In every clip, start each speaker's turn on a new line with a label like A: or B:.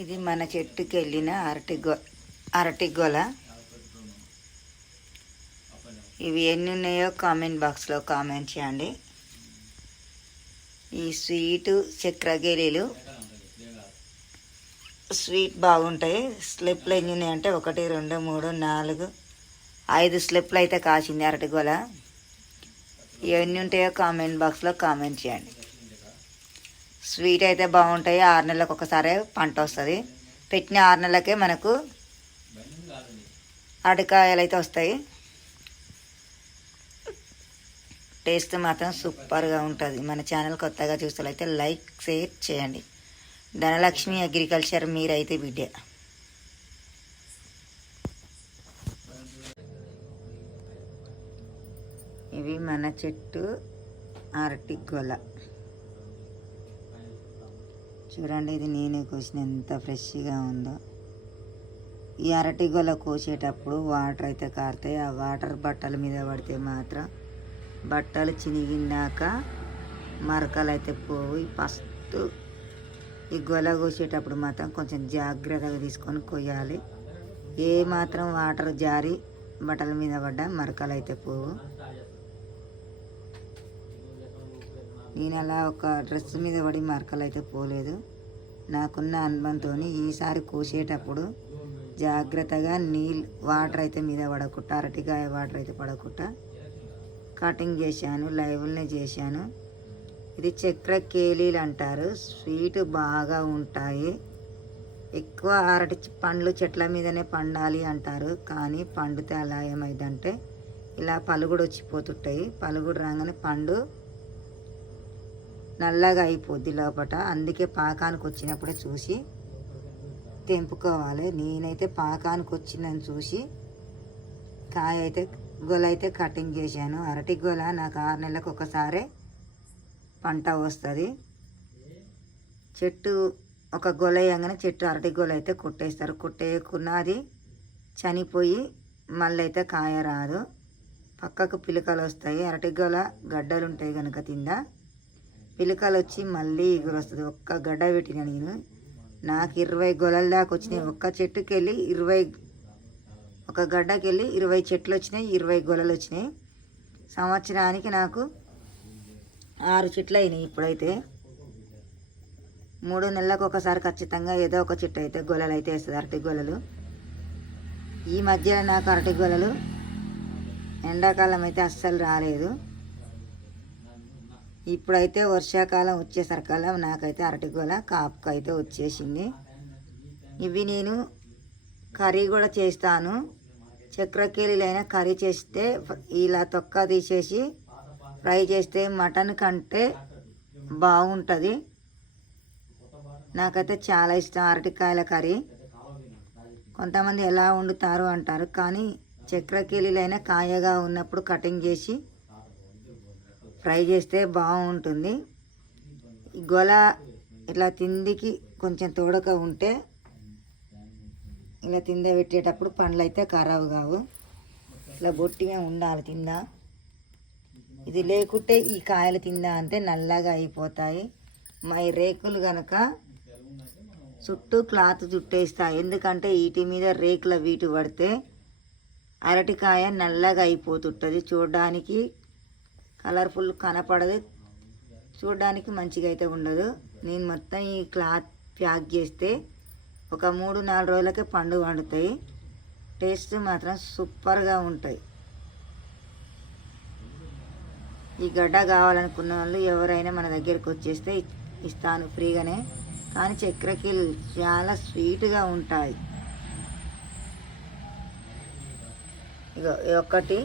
A: ఇది మన చెట్టుకి వెళ్ళిన అరటి గొ అరటి గొల. ఇవి ఎన్ని ఉన్నాయో కామెంట్ బాక్స్లో కామెంట్ చేయండి. ఈ స్వీటు చక్రగేలీలు స్వీట్ బాగుంటాయి. స్లిప్లు ఎన్ని ఉన్నాయంటే ఒకటి రెండు మూడు నాలుగు ఐదు స్లిప్లు అయితే కాసింది అరటి గొల. ఎన్ని ఉంటాయో కామెంట్ బాక్స్లో కామెంట్ చేయండి. స్వీట్ అయితే బాగుంటాయి. ఆరు నెలలకు ఒకసారి పంట వస్తుంది. పెట్టిన ఆరు నెలలకే మనకు అరటికాయలు అయితే వస్తాయి. టేస్ట్ మాత్రం సూపర్గా ఉంటుంది. మన ఛానల్ కొత్తగా చూస్తే లైక్ షేర్ చేయండి. ధనలక్ష్మి అగ్రికల్చర్ మీరైతే బిడ్డ ఇవి మన చెట్టు అరటి గొల చూడండి ఇది నేనే కోసిన ఎంత ఫ్రెష్గా ఉందో. ఈ అరటి గొల కోసేటప్పుడు వాటర్ అయితే కారుతాయి. ఆ వాటర్ బట్టల మీద పడితే మాత్రం బట్టలు చినిగినాక మరకలు అయితే పోవు. ఫస్ట్ ఈ గొల కోసేటప్పుడు మాత్రం కొంచెం జాగ్రత్తగా తీసుకొని కొయ్యాలి. ఏ మాత్రం వాటర్ జారి బట్టల మీద పడ్డా మరకలు అయితే పోవు. నేను అలా ఒక డ్రెస్ మీద పడి మరకలు అయితే పోలేదు. నాకున్న అనుభవంతో ఈసారి కోసేటప్పుడు జాగ్రత్తగా నీళ్ళు వాటర్ అయితే మీద పడకుండా అరటికాయ వాటర్ అయితే పడకుండా కటింగ్ చేశాను లైవ్ని చేశాను. ఇది చక్ర కేలీలు అంటారు. స్వీట్ బాగా ఉంటాయి. ఎక్కువ అరటి పండ్లు చెట్ల మీదనే పండాలి అంటారు. కానీ పండితే అలా ఏమైందంటే ఇలా పలుగుడు వచ్చిపోతుంటాయి. పలుగుడు రాగానే పండు నల్లగా అయిపోద్ది లోపట. అందుకే పాకానికి వచ్చినప్పుడే చూసి తెంపుకోవాలి. నేనైతే పాకానికి వచ్చిందని చూసి కాయ అయితే గొల అయితే కటింగ్ చేశాను. అరటి గొల నాకు ఆరు నెలలకు ఒకసారి పంట వస్తుంది. చెట్టు ఒక గొల వేయగానే చెట్టు అరటి గొల అయితే కొట్టేస్తారు. కొట్టేయకున్నా అది చనిపోయి మళ్ళీ అయితే కాయ రాదు. పక్కకు పిలకలు వస్తాయి అరటి గొల గడ్డలు ఉంటాయి కనుక తిందా. పిలకలు వచ్చి మళ్ళీ ఎగురు వస్తుంది ఒక్క గడ్డ పెట్టిన నేను. నాకు ఇరవై గొలల దాకా వచ్చినాయి. ఒక్క చెట్టుకి వెళ్ళి ఇరవై ఒక గడ్డకి వెళ్ళి ఇరవై చెట్లు వచ్చినాయి ఇరవై గొలలు వచ్చినాయి సంవత్సరానికి నాకు ఆరు చెట్లు అయినాయి ఇప్పుడైతే. మూడు నెలలకు ఒకసారి ఖచ్చితంగా ఏదో ఒక చెట్టు అయితే గొలలు అయితే వేస్తుంది అరటి గొలలు. ఈ మధ్య నాకు అరటి గొలలు ఎండాకాలం అయితే అస్సలు రాలేదు. ఇప్పుడైతే వర్షాకాలం వచ్చేసరికల్లా నాకైతే అరటి గొల కాపుకు అయితే వచ్చేసింది. ఇవి నేను కర్రీ కూడా చేస్తాను. చక్రకేళీలైనా కర్రీ చేస్తే ఇలా తొక్క తీసేసి ఫ్రై చేస్తే మటన్ కంటే బాగుంటుంది. నాకైతే చాలా ఇష్టం అరటికాయల కర్రీ. కొంతమంది ఎలా వండుతారు అంటారు కానీ చక్రకేళీలైనా కాయగా ఉన్నప్పుడు కటింగ్ చేసి ఫ్రై చేస్తే బాగుంటుంది. గొల ఇట్లా తిండికి కొంచెం తోడక ఉంటే ఇలా తింద పెట్టేటప్పుడు పండ్లు అయితే ఖరాబు కావు. ఇట్లా బొట్టిగా ఉండాలి తిందా ఇది లేకుంటే ఈ కాయలు తిందా అంటే నల్లగా అయిపోతాయి. మా రేకులు కనుక చుట్టూ క్లాత్ చుట్టేస్తా ఎందుకంటే వీటి మీద రేకుల వీటి పడితే అరటికాయ నల్లగా అయిపోతుంటుంది. చూడడానికి కలర్ఫుల్ కనపడదు. చూడడానికి మంచిగా అయితే ఉండదు. నేను మొత్తం ఈ క్లాత్ ప్యాక్ చేస్తే ఒక మూడు నాలుగు రోజులకే పండు వండుతాయి టేస్ట్ మాత్రం సూపర్గా ఉంటాయి. ఈ గడ్డ కావాలనుకున్న వాళ్ళు ఎవరైనా మన దగ్గరికి వచ్చేస్తే ఇస్తాను ఫ్రీగానే. కానీ చక్రకిల్ చాలా స్వీట్గా ఉంటాయి. ఇక ఒకటి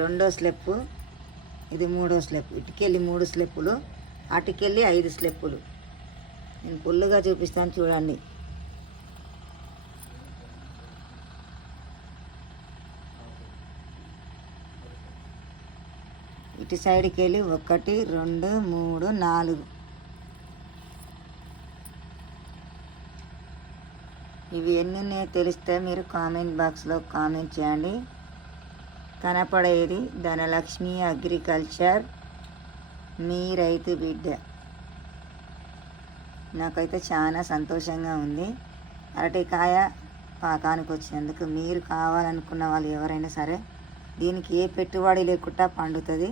A: రెండో స్లెప్ ఇది మూడో స్లెప్ ఇటుకెళ్ళి మూడు స్లెప్పులు అటుకెళ్ళి ఐదు స్లెప్పులు. నేను ఫుల్లుగా చూపిస్తాను చూడండి. ఇటు సైడ్కి వెళ్ళి ఒకటి రెండు మూడు నాలుగు. ఇవి ఎన్ని ఉన్నాయో తెలిస్తే మీరు కామెంట్ బాక్స్లో కామెంట్ చేయండి. కనపడేది ధనలక్ష్మి అగ్రికల్చర్. మీ రైతు బిడ్డ. నాకైతే చాలా సంతోషంగా ఉంది. అరటికాయ పాకానికి వచ్చినందుకు మీరు కావాలనుకున్న వాళ్ళు ఎవరైనా సరే దీనికి ఏ పెట్టుబడి లేకుండా పండుతుంది.